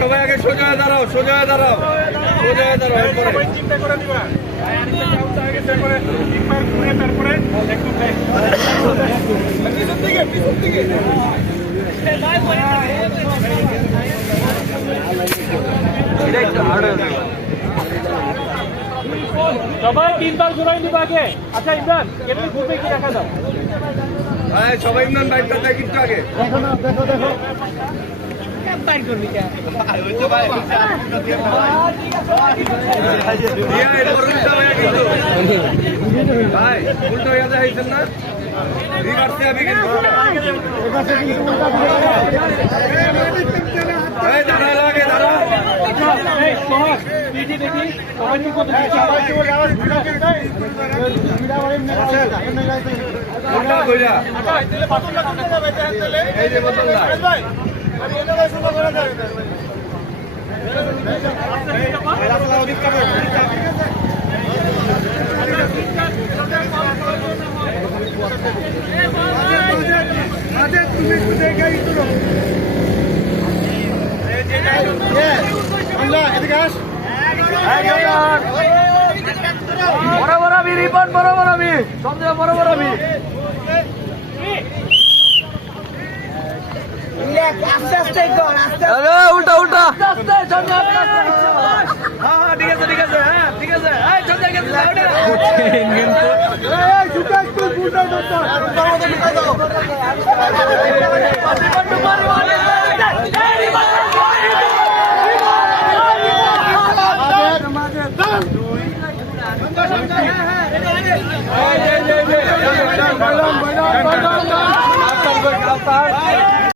সবাই আগে সোজা হয়ে দাঁড়াও, সোজা হয়ে দাঁড়াও, সোজা হয়ে দাঁড়াও। চিন্তা করে দিবা তারপরে পিছন থেকে সবাই তিনবার ঘুরাই দিবা আগে। আচ্ছা ইমরান, এমনি ঘুরবে কি দেখা যাও? সবাই ইমরান বাইকটা দেখ একটু আগে। দেখো না, দেখো দেখো ভাই উল্টো হয়ে যাইছেন না, রিভার্সে আমি কিন্তু দাঁড়া লাগে দাঁড়া এই যে বোতল বরাবর আমি রিপোর্ট, বরাবর আমি সন্দেহ, বরাবর আমি উল্টা উল্টা ঠিক আছে ঠিক আছে, হ্যাঁ ঠিক আছে।